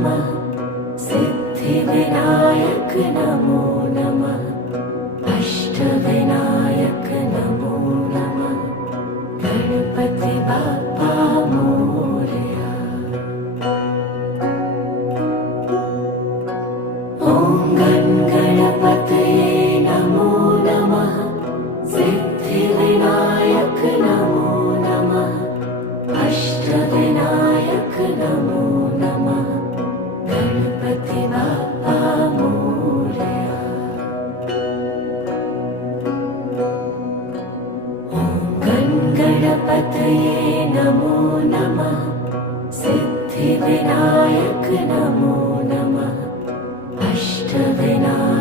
नमः सिद्धिविनायक नमो नमः अष्टविनायक नमो नमः गणपति बाप्पा मोरया। ॐ गणपतये नमो नमः सिद्धिविनायक नमो नमः अष्टविनायक नमो नमः गणपति बाप्पा मोरया। ॐ गणपतये नमो नमः सिद्धिविनायक नमो नमः अष्टविनायक